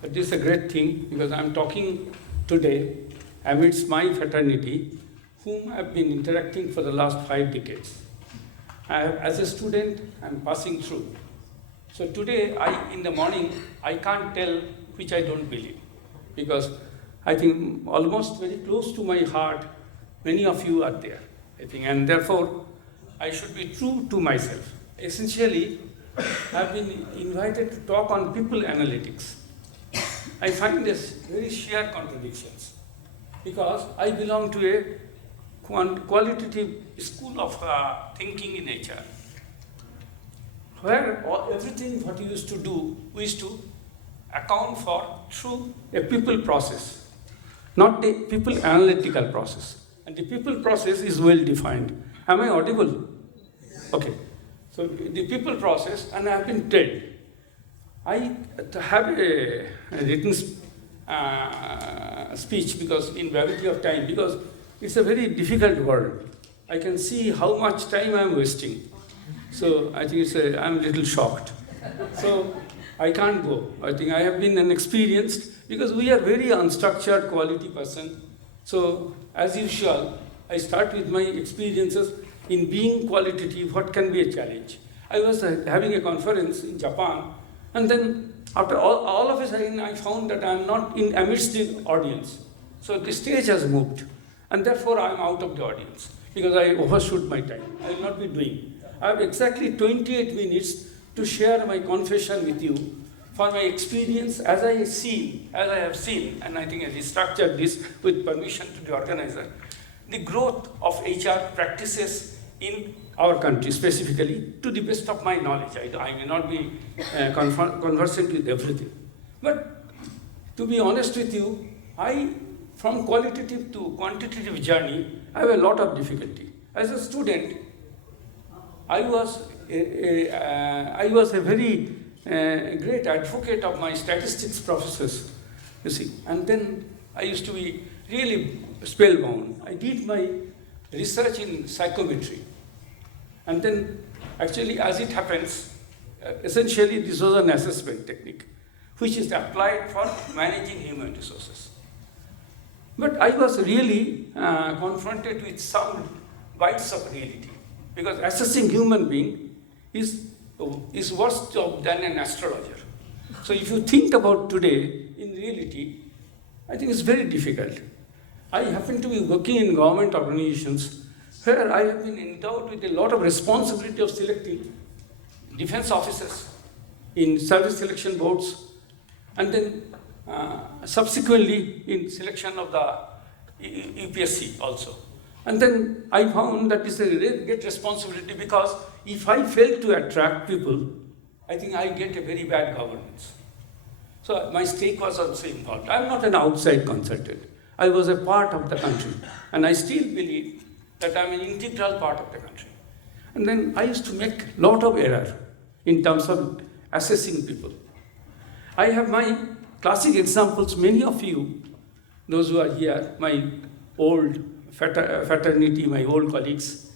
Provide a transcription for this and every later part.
But this is a great thing because I'm talking today amidst my fraternity, whom I've been interacting for the last 5 decades. As a student, I'm passing through. So today, in the morning, I can't tell which I don't believe. Because I think almost very close to my heart, many of you are there, I think. And therefore, I should be true to myself. Essentially, I've been invited to talk on people analytics. I find this very sheer contradictions because I belong to a qualitative school of thinking in HR, where everything what we used to do, we used to account for through a people process, not a people analytical process. And the people process is well defined. Am I audible? Okay. So the people process, and I have been told, I have a written speech because in brevity of time, because it's a very difficult word. I can see how much time I'm wasting. So I think I'm a little shocked. So I can't go. I think I have been inexperienced because we are very unstructured quality person. So as usual, I start with my experiences in being qualitative, what can be a challenge. I was having a conference in Japan, and then after all of a sudden, I found that I'm not in amidst the audience. So the stage has moved, and therefore I'm out of the audience because I overshoot my time. I will not be doing. I have exactly 28 minutes to share my confession with you for my experience as I have seen, and I think I restructured this with permission to the organizer, the growth of HR practices in our country specifically, to the best of my knowledge. I may not be conversant with everything. But to be honest with you, from qualitative to quantitative journey, I have a lot of difficulty. As a student, I was a very great advocate of my statistics professors, you see. And then I used to be really spellbound. I did my research in psychometry. And then, actually, as it happens, essentially this was an assessment technique, which is applied for managing human resources. But I was really confronted with some bites of reality, because assessing human being is worse job than an astrologer. So if you think about today, in reality, I think it's very difficult. I happen to be working in government organizations where I have been endowed with a lot of responsibility of selecting defense officers in service selection boards, and then subsequently in selection of the UPSC also. And then I found that it's a great responsibility because if I fail to attract people, I think I get a very bad governance. So my stake was also involved. I'm not an outside consultant. I was a part of the country, and I still believe that I'm an integral part of the country. And then I used to make a lot of error in terms of assessing people. I have my classic examples, many of you, those who are here, my old fraternity, my old colleagues,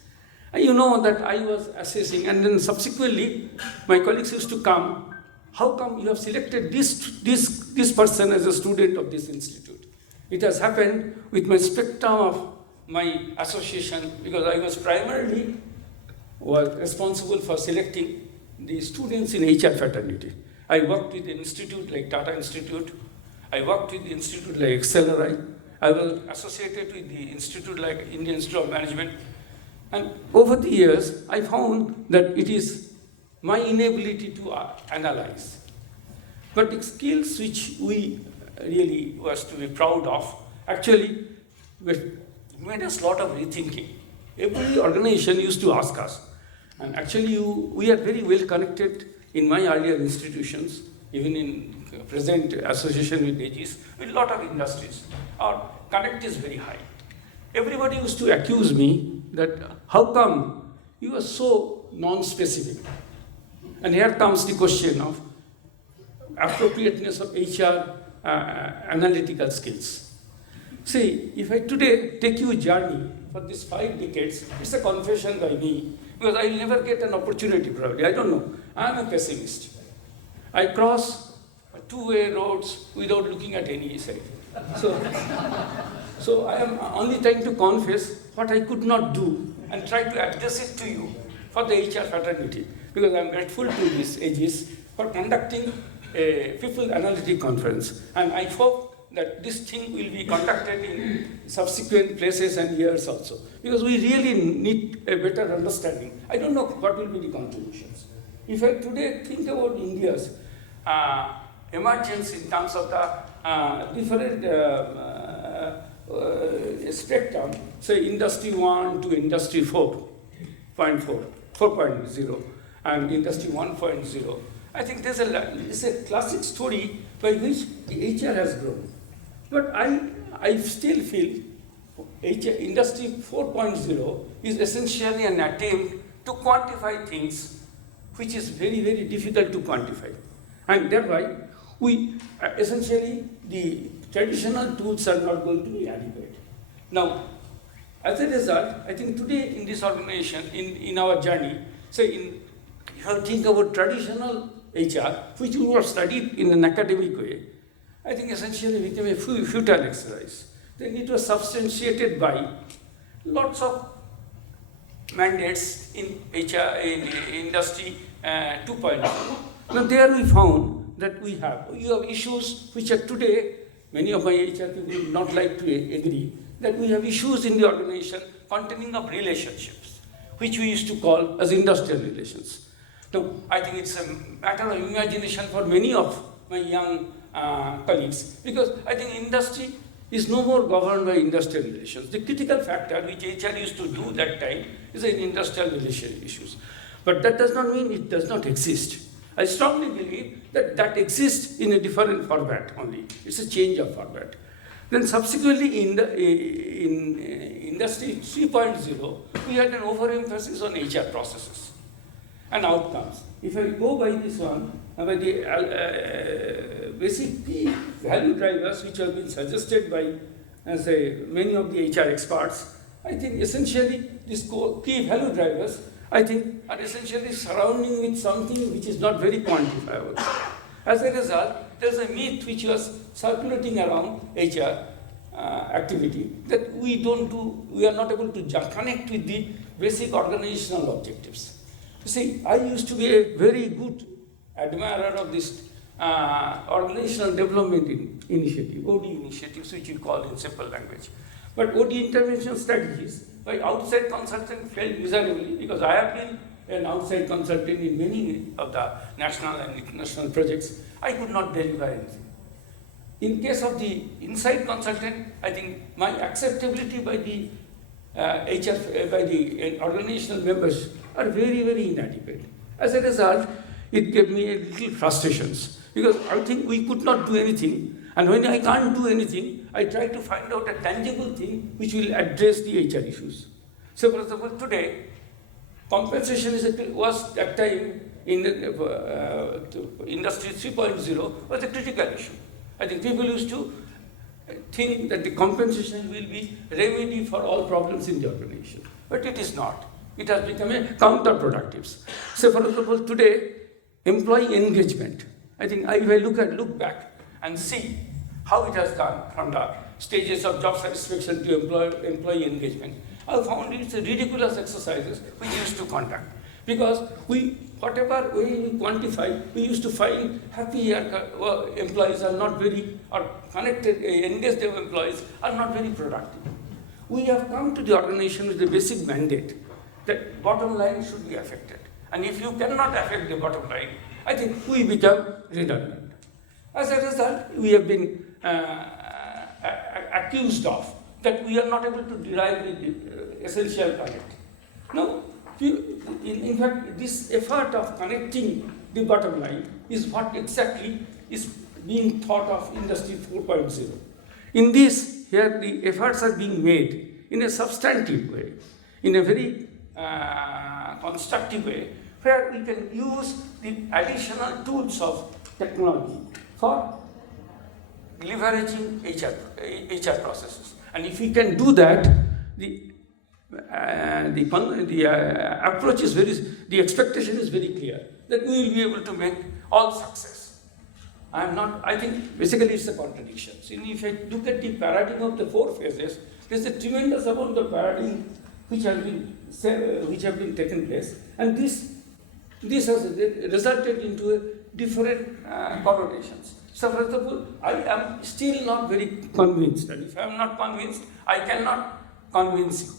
and you know that I was assessing, and then subsequently my colleagues used to come, how come you have selected this person as a student of this institute? It has happened with my spectrum of my association, because I was primarily responsible for selecting the students in HR fraternity. I worked with an institute like Tata Institute. I worked with the institute like Accelerate. I was associated with the institute like Indian Institute of Management. And over the years, I found that it is my inability to analyze. But the skills which we really was to be proud of, actually made us a lot of rethinking. Every organization used to ask us, and actually we are very well connected in my earlier institutions, even in present association with Aegis, with a lot of industries. Our connect is very high. Everybody used to accuse me that how come you are so non-specific? And here comes the question of appropriateness of HR analytical skills. See, if I today take you a journey for these 5 decades, it's a confession by me, because I will never get an opportunity probably. I don't know. I am a pessimist. I cross two-way roads without looking at any side. So I am only trying to confess what I could not do and try to address it to you for the HR fraternity, because I am grateful to this Aegis for conducting a people analytic conference, and I hope that this thing will be conducted in subsequent places and years also, because we really need a better understanding. I don't know what will be the contributions. If I today think about India's emergence in terms of the different spectrum, say Industry 1 to Industry 4.0, and Industry 1.0, I think it's a classic story by which the HR has grown. But I still feel Industry 4.0 is essentially an attempt to quantify things which is very, very difficult to quantify. And thereby, essentially, the traditional tools are not going to be adequate. Now, as a result, I think today in this organization, in our journey, say you have to think about traditional HR, which we were studied in an academic way, I think essentially became a futile exercise. Then it was substantiated by lots of mandates in HR, in Industry 2.0. Now there we found that you have issues which are today, many of my HR people would not like to agree, that we have issues in the organization containing of relationships, which we used to call as industrial relations. Now, I think it's a matter of imagination for many of my young colleagues, because I think industry is no more governed by industrial relations. The critical factor which HR used to do that time is in industrial relation issues. But that does not mean it does not exist. I strongly believe that that exists in a different format only. It's a change of format. Then subsequently in Industry 3.0, we had an overemphasis on HR processes and outcomes. If I go by this one, by the basic key value drivers which have been suggested by many of the HR experts, I think essentially these key value drivers, I think, are essentially surrounding with something which is not very quantifiable. As a result, there's a myth which was circulating around HR activity that we are not able to connect with the basic organizational objectives. You see, I used to be a very good admirer of this organizational development initiative, OD initiatives, which we call in simple language. But OD intervention strategies by outside consultant failed miserably, because I have been an outside consultant in many of the national and international projects. I could not deliver anything. In case of the inside consultant, I think my acceptability by the by the organizational members are very, very inadequate. As a result, it gave me a little frustrations, because I think we could not do anything, and when I can't do anything, I try to find out a tangible thing which will address the HR issues. So, for example, today, compensation was that time in Industry 3.0 was a critical issue. I think people used to think that the compensation will be remedy for all problems in the organization, but it is not. It has become a counterproductive. So, for example, today, employee engagement. I think if I look back and see how it has gone from the stages of job satisfaction to employee engagement, I found it's a ridiculous exercises we used to conduct. Because whatever way we quantify, we used to find happy employees are not very, or connected, engaged employees are not very productive. We have come to the organization with a basic mandate that bottom line should be affected. And if you cannot affect the bottom line, I think we become redundant. As a result, we have been accused of that we are not able to derive the essential connect. No, in fact, this effort of connecting the bottom line is what exactly is being thought of Industry 4.0. In this, here the efforts are being made in a substantive way, in a very constructive way, where we can use the additional tools of technology for leveraging HR processes. And if we can do that, the approach is the expectation is very clear that we will be able to make all success. I think basically it's a contradiction. So if I look at the paradigm of the four phases, there's a tremendous amount of paradigm which have been taken place, and this has resulted into different connotations. So for example, I am still not very convinced, and if I am not convinced, I cannot convince you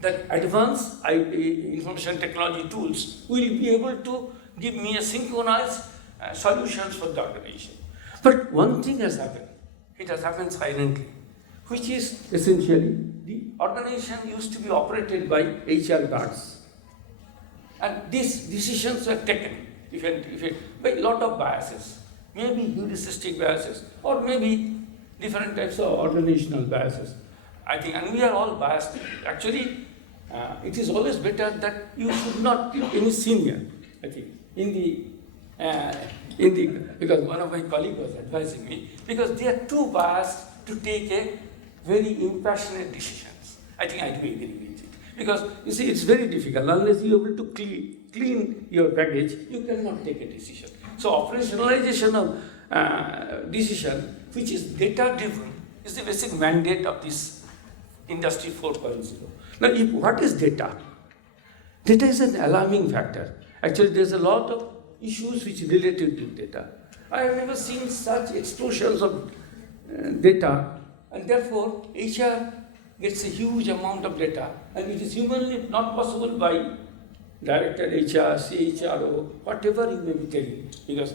that advanced information technology tools will be able to give me a synchronized solutions for the organization. But one thing has happened. It has happened silently, which is essentially the organization used to be operated by HR guards. And these decisions were taken by a lot of biases, maybe heuristic biases, or maybe different types of organizational biases. I think, and we are all biased. Actually, it is always better that you should not be any senior, I think, because one of my colleagues was advising me, because they are too biased to take a very impassionate decisions. I think I do agree with it. Because you see, it's very difficult. Unless you're able to clean your baggage, you cannot take a decision. So operationalization of decision, which is data-driven, is the basic mandate of this Industry 4.0. Now, what is data? Data is an alarming factor. Actually, there's a lot of issues which are related to data. I have never seen such explosions of data, and therefore HR gets a huge amount of data, and it is humanly not possible by director HR, CHRO, whatever you may be telling, because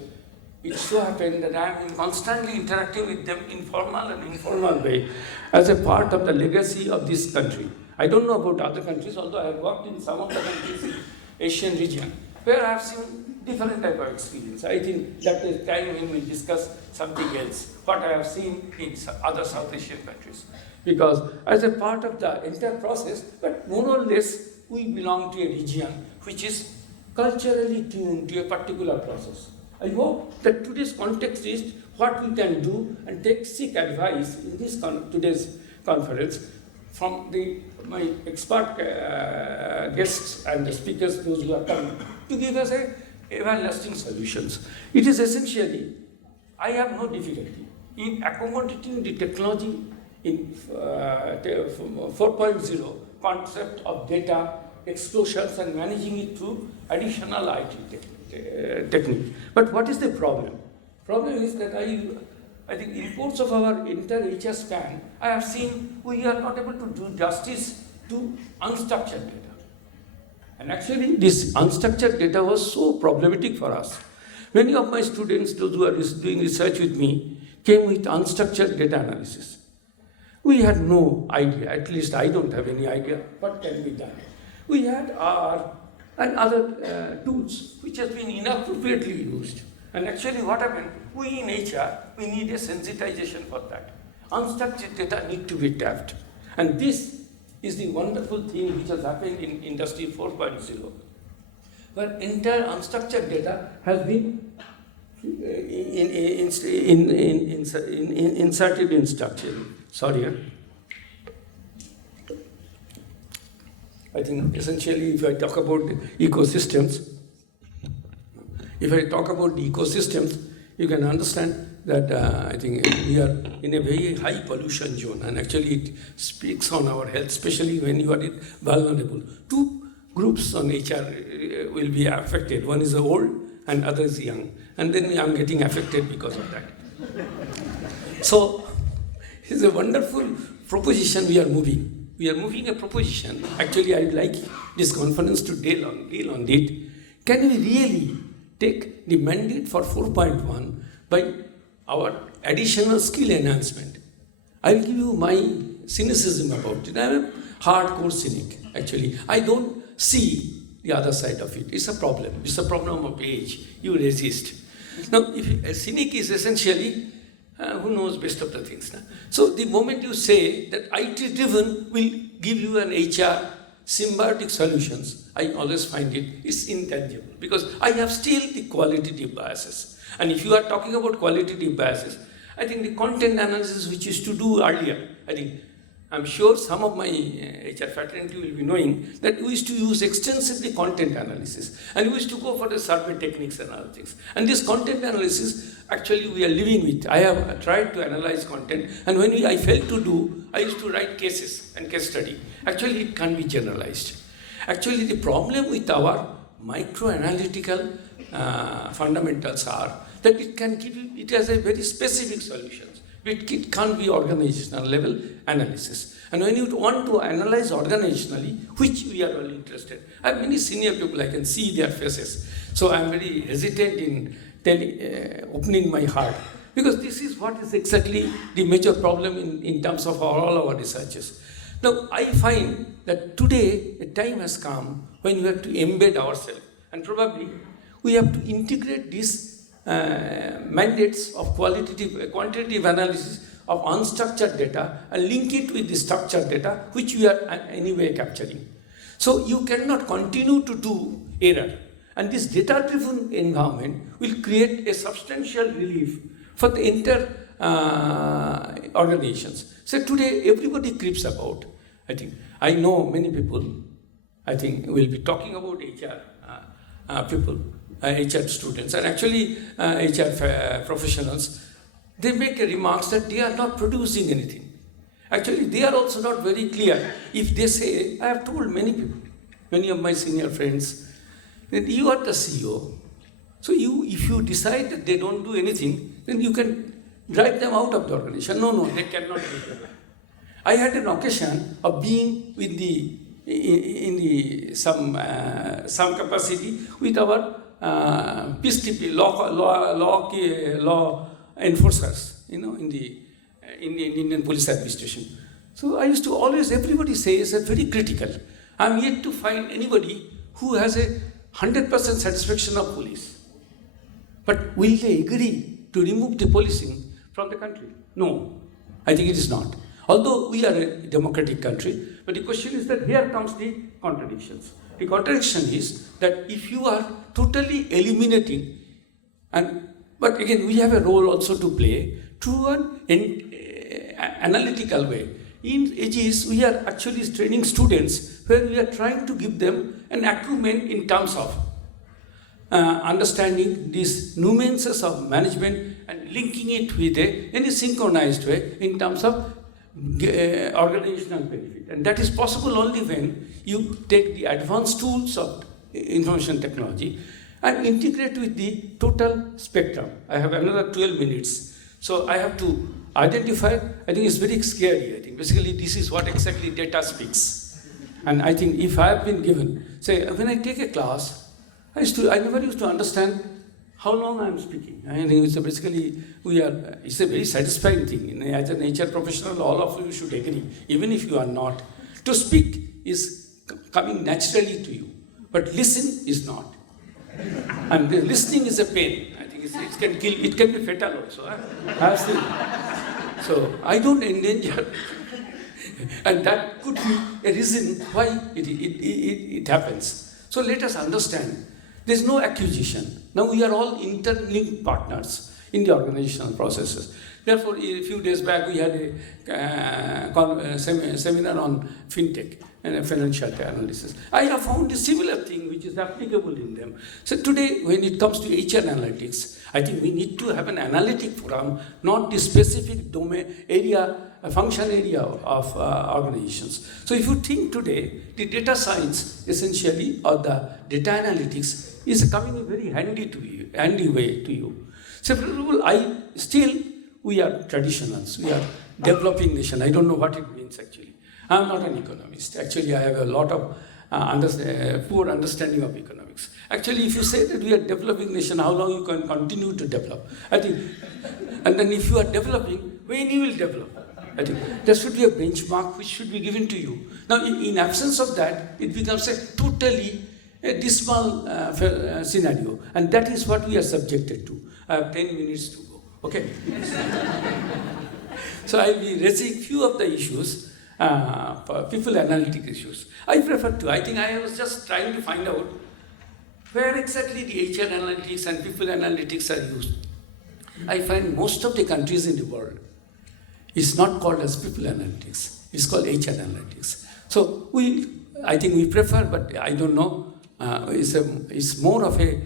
it so happened that I am constantly interacting with them in formal and informal way as a part of the legacy of this country. I don't know about other countries, although I have worked in some of the countries in Asian region, where I have seen different type of experience. I think that is time when we discuss something else, what I have seen in other South Asian countries. Because as a part of the entire process, but more or less, we belong to a region which is culturally tuned to a particular process. I hope that today's context is what we can do and seek advice in this today's conference from my expert guests and the speakers, those who are coming, to give us everlasting solutions. It is essentially, I have no difficulty in accommodating the technology in 4.0 concept of data explosions and managing it through additional IT technique. But what is the problem? Problem is that I think in course of our entire HR span, I have seen we are not able to do justice to unstructured data. And actually, this unstructured data was so problematic for us. Many of my students, those who are doing research with me, came with unstructured data analysis. We had no idea, at least I don't have any idea, what can be done. We had R and other tools which has been inappropriately used. And actually what happened, we in HR, we need a sensitization for that. Unstructured data need to be tapped. And this is the wonderful thing which has happened in Industry 4.0, where entire unstructured data has been inserted in structure. Sorry. I think essentially if I talk about ecosystems, you can understand that I think we are in a very high pollution zone, and actually it speaks on our health, especially when you are vulnerable. Two groups on HR will be affected. One is old and other is young. And then I am getting affected because of that. So it's a wonderful proposition we are moving. We are moving a proposition. Actually, I would like this conference to deal on it. Can we really take the mandate for 4.1 by our additional skill enhancement? I will give you my cynicism about it. I am a hardcore cynic, actually. I don't see the other side of it. It's a problem. It's a problem of age. You resist. Now, if a cynic is essentially who knows best of the things. Now. So the moment you say that IT-driven will give you an HR symbiotic solutions, I always find it's intangible, because I have still the qualitative biases. And if you are talking about qualitative biases, I think the content analysis which used to do earlier, I think I'm sure some of my HR fraternity will be knowing that we used to use extensively content analysis, and we used to go for the survey techniques and other things. And this content analysis, actually we are living with. I have tried to analyze content, and when I failed to do, I used to write cases and case study. Actually, it can't be generalized. Actually, the problem with our micro-analytical fundamentals are that it can give you, it has a very specific solutions. It can't be organizational level analysis. And when you want to analyze organizationally, which we are all interested, I have many senior people, I can see their faces. So I'm very hesitant in opening my heart, because this is what is exactly the major problem in terms of all our researches. Now, I find that today a time has come when we have to embed ourselves, and probably we have to integrate these mandates of quantitative analysis of unstructured data and link it with the structured data, which we are anyway capturing. So you cannot continue to do error. And this data-driven environment will create a substantial relief for the entire organizations. So today everybody creeps about. I know many people, will be talking about HR people, HR students, and actually HR professionals. They make remarks that they are not producing anything. Actually, they are also not very clear. If they say, I have told many people, many of my senior friends, that you are the CEO. So if you decide that they don't do anything, then you can drive them out of the organization. No, they cannot do that. I had an occasion of being with some capacity with our PSTP, law enforcers, in the Indian Police Administration. So I used to always, everybody says that very critical. I'm yet to find anybody who has a 100% satisfaction of police. But will they agree to remove the policing from the country? No, I think it is not. Although we are a democratic country, but the question is that here comes the contradictions. The contradiction is that if you are totally eliminating, but again, we have a role also to play through an analytical way. In Aegis, we are actually training students where we are trying to give them an acumen in terms of understanding these nuances of management and linking it with in a synchronized way in terms of organizational benefit. And that is possible only when you take the advanced tools of information technology and integrate with the total spectrum. I have another 12 minutes. So I have to identify, I think it's very scary. Basically this is what exactly data speaks. And I think if I have been given, say when I take a class, I never used to understand how long I am speaking. I think it's basically, it's a very satisfying thing. As an HR professional, all of you should agree, even if you are not. To speak is coming naturally to you, but listen is not. And the listening is a pain. I think it can kill, it can be fatal also. I've seen. So I don't endanger. And that could be a reason why it happens. So let us understand. There's no acquisition. Now we are all interlinked partners in the organizational processes. Therefore, a few days back we had a seminar on fintech and financial analysis. I have found a similar thing which is applicable in them. So today, when it comes to HR analytics, I think we need to have an analytic forum, not the specific domain area, function area of organizations. So if you think today, the data science essentially, or the data analytics, is coming a very handy way to you. So for example, we are traditionals, we are developing nation. I don't know what it means actually. I'm not an economist. Actually, I have a lot of poor understanding of economics. Actually, if you say that we are developing nation, how long you can continue to develop? I think, and then if you are developing, when you will develop? I think there should be a benchmark which should be given to you. Now, in absence of that, it becomes a totally dismal scenario, and that is what we are subjected to. I have 10 minutes to go. Okay. So I will be raising few of the issues, people analytic issues. I think I was just trying to find out where exactly the HR analytics and people analytics are used. I find most of the countries in the world, it's not called as people analytics. It's called HR analytics. So I think we prefer, but I don't know. It's more of a,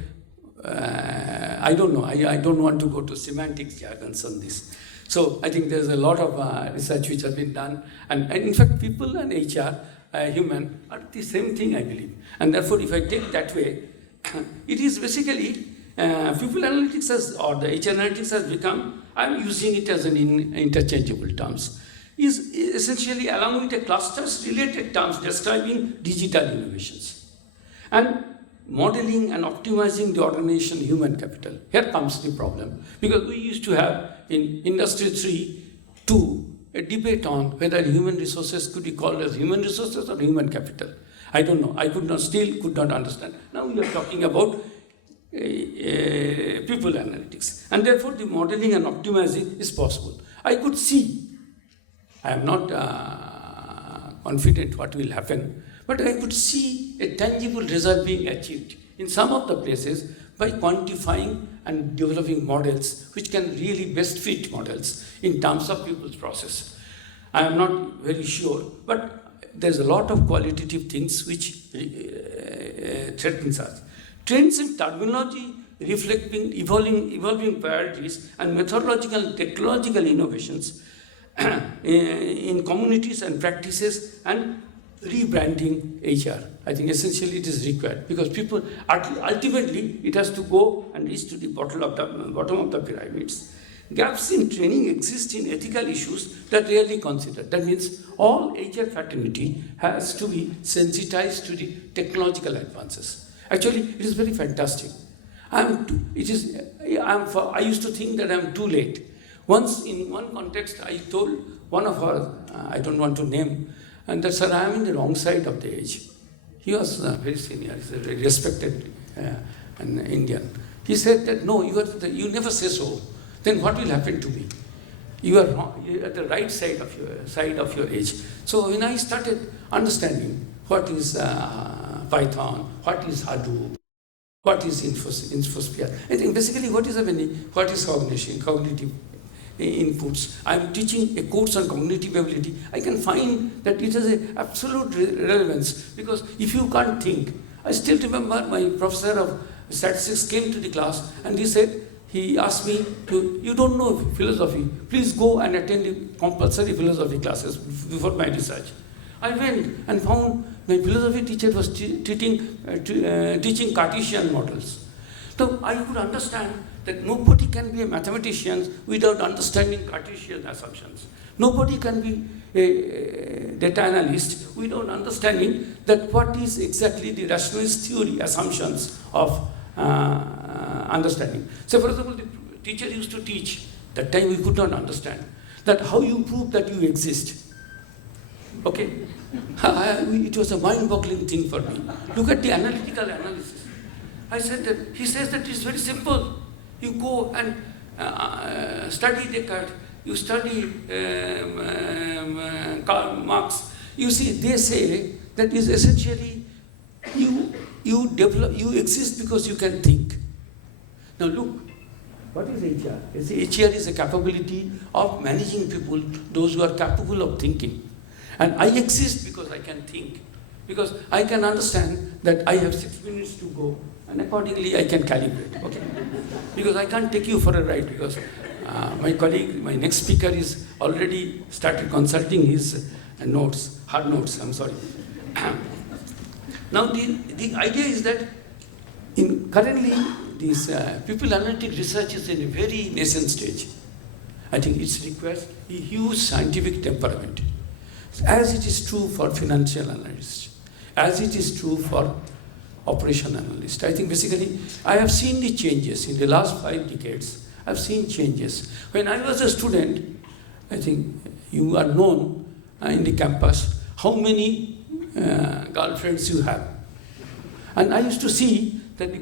I don't know. I don't want to go to semantic jargons on this. So I think there's a lot of research which has been done. And in fact, people and HR, human, are the same thing, I believe. And therefore, if I take that way, it is basically people analytics or the HR analytics has become, I'm using it as an interchangeable terms, is essentially along with the clusters related terms describing digital innovations. And modeling and optimizing the organization human capital. Here comes the problem. Because we used to have in Industry 3.2 a debate on whether human resources could be called as human resources or human capital. I don't know. I still could not understand. Now we are talking about people analytics. And therefore the modeling and optimizing is possible. I could see, I am not confident what will happen, but I could see a tangible result being achieved in some of the places by quantifying and developing models which can really best fit models in terms of people's process. I am not very sure, but there's a lot of qualitative things which threatens us. Trends in terminology reflecting evolving priorities and methodological and technological innovations in communities and practices and rebranding HR. I think essentially it is required because people, ultimately it has to go and reach to the bottom of the pyramids. Gaps in training exist in ethical issues that are rarely considered. That means all HR fraternity has to be sensitized to the technological advances. Actually, it is very fantastic. I used to think that I'm too late. Once in one context, I told one of our, I don't want to name, and that, sir, I am in the wrong side of the age. He was very senior, he's a very respected an Indian. He said that, no, you never say so. Then what will happen to me? You are wrong, you're at the right side of your age. So when I started understanding what is Python, what is Hadoop, what is Infosphere, I think basically what is happening, what is cognitive inputs. I'm teaching a course on cognitive ability. I can find that it has an absolute relevance because if you can't think, I still remember my professor of statistics came to the class and he asked me you don't know philosophy, please go and attend the compulsory philosophy classes before my research. I went and found my philosophy teacher was teaching Cartesian models. So I could understand that nobody can be a mathematician without understanding Cartesian assumptions. Nobody can be a data analyst without understanding that what is exactly the rationalist theory assumptions of understanding. So for example, the teacher used to teach, that time we could not understand, that how you prove that you exist. Okay? It was a mind-boggling thing for me. Look at the analytical analysis. I said that, he says that it's very simple. You go and study Descartes, you study Karl Marx. You see, they say that is essentially you exist because you can think. Now look, what is HR? HR is a capability of managing people, those who are capable of thinking. And I exist because I can think, because I can understand that I have 6 minutes to go, and accordingly I can calibrate, okay? Because I can't take you for a ride, because my colleague, my next speaker is already started consulting his notes, hard notes, I'm sorry. Now the idea is that currently this people analytic research is in a very nascent stage. I think it requires a huge scientific temperament. As it is true for financial analysts, as it is true for operation analysts. I think basically, I have seen the changes in the last 5 decades. I've seen changes. When I was a student, I think you are known in the campus how many girlfriends you have. And I used to see that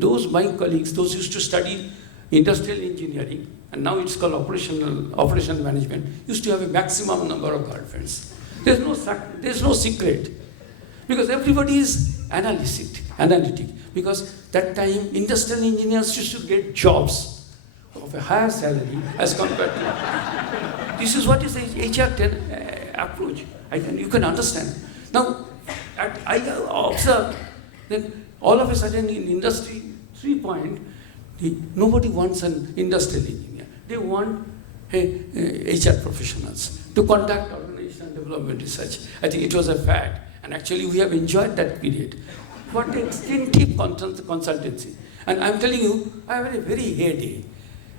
those my colleagues, those used to study industrial engineering, and now it's called operation management, used to have a maximum number of girlfriends. There's no secret, because everybody is analytic. Because that time industrial engineers used to get jobs of a higher salary as compared to. This is what is HR approach, you can understand. Now, I observed that all of a sudden in industry 3.0, nobody wants an industrial engineer. They want HR professionals to conduct organizational development research. I think it was a fad, and actually we have enjoyed that period. What extensive consultancy. And I'm telling you, I had a very heyday.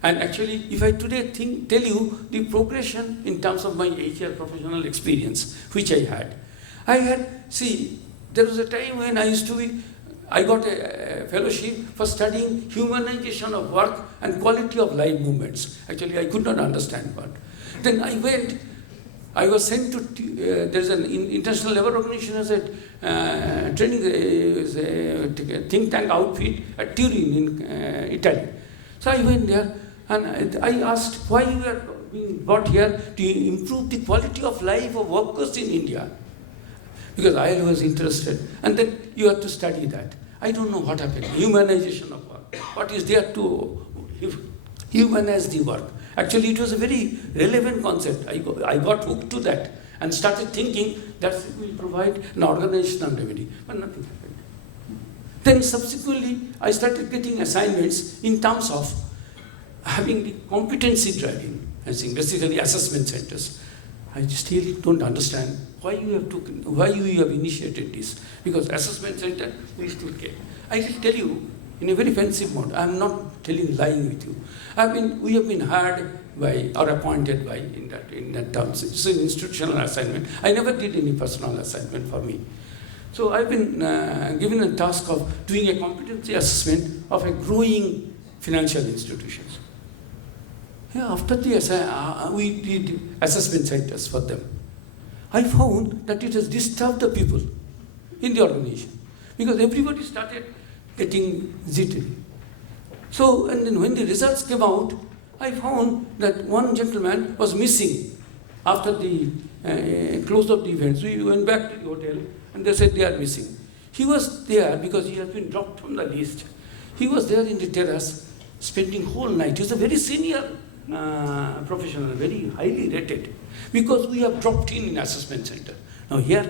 And actually, if I today tell you the progression in terms of my HR professional experience, which I had, see, there was a time when I got a fellowship for studying humanization of work and quality of life movements. Actually, I could not understand what. Then I was sent to, there's an international labor organization as a training, a think tank outfit at Turin in Italy. So I went there and I asked why you are being brought here to improve the quality of life of workers in India. Because I was interested. And then you have to study that. I don't know what happened. Humanization of work. What is there to humanize the work? Actually, it was a very relevant concept. I got hooked to that and started thinking that will provide an organizational remedy. But nothing happened. Then subsequently, I started getting assignments in terms of having the competency driving, I think basically assessment centers. I still don't understand why you have initiated this. Because assessment center, we still care. I will tell you in a very offensive mode. I am not lying with you. We have been hired by or appointed by in that terms. It's an institutional assignment. I never did any personal assignment for me. So I've been given a task of doing a competency assessment of a growing financial institutions. Yeah, after we did assessment centers for them. I found that it has disturbed the people in the organization because everybody started getting jittery. So, and then when the results came out, I found that one gentleman was missing after the close of the events. We went back to the hotel and they said they are missing. He was there because he has been dropped from the list. He was there in the terrace spending whole night. He was a very senior professional, very highly rated, because we have dropped in assessment center. Now here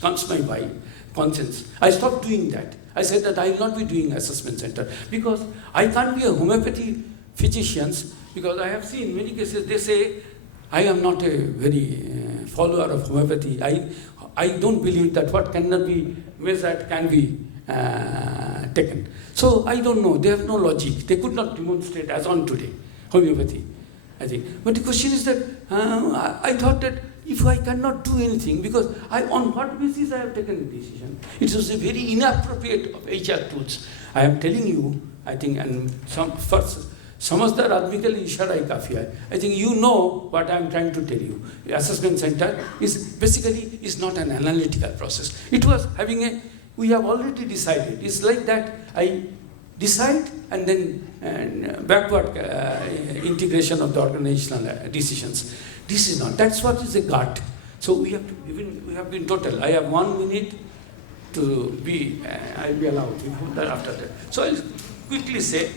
comes my conscience. I stopped doing that. I said that I will not be doing assessment center because I can't be a homeopathy physician, because I have seen many cases they say I am not a very follower of homeopathy. I don't believe that what cannot be measured can be taken. So I don't know. They have no logic. They could not demonstrate as on today. Homeopathy, I think. But the question is that I thought that if I cannot do anything, because on what basis I have taken a decision? It was a very inappropriate of HR tools. I am telling you, I think, and first, Samajhdar Admi ke liye ishara hi kafi hai. I think you know what I am trying to tell you. The assessment center is not an analytical process. It was having we have already decided. It's like that I decide and then backward integration of the organizational decisions. This is not. That's what is a gut. So we have been total. I have 1 minute to be. I'll be allowed after that. So I'll quickly say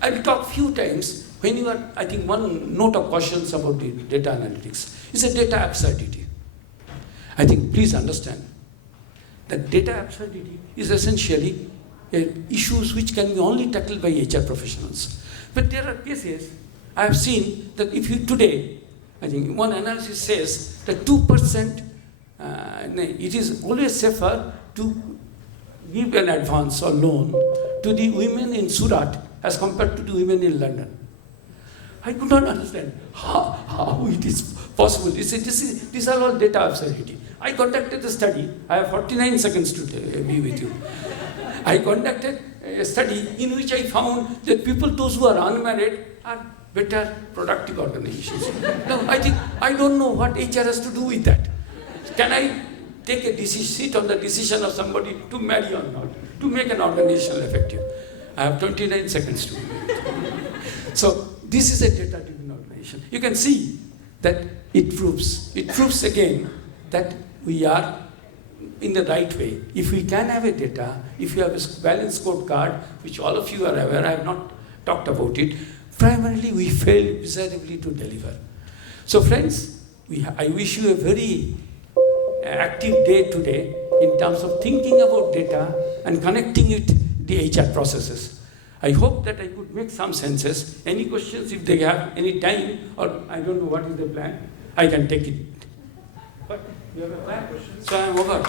I will talk few times when you are. I think one note of cautions about the data analytics is a data absurdity. I think please understand that data absurdity is essentially issues which can be only tackled by HR professionals. But there are cases I have seen that if you today, I think one analysis says that 2%, it is always safer to give an advance or loan to the women in Surat as compared to the women in London. I could not understand how it is possible. These are all data absurdity. I conducted a study. I have 49 seconds to be with you. I conducted a study in which I found that those who are unmarried, are better productive organizations. Now, I don't know what HR has to do with that. Can I take a sit on the decision of somebody to marry or not, to make an organization effective? I have 29 seconds to. So this is a data-driven organization. You can see that it proves again that we are in the right way. If we can have a data, if you have a balanced scorecard, which all of you are aware, I have not talked about it, primarily we fail miserably to deliver. So friends, I wish you a very active day today in terms of thinking about data and connecting it the HR processes. I hope that I could make some senses. Any questions, if they have any time, or I don't know what is the plan, I can take it. But you have a plan, so I am over.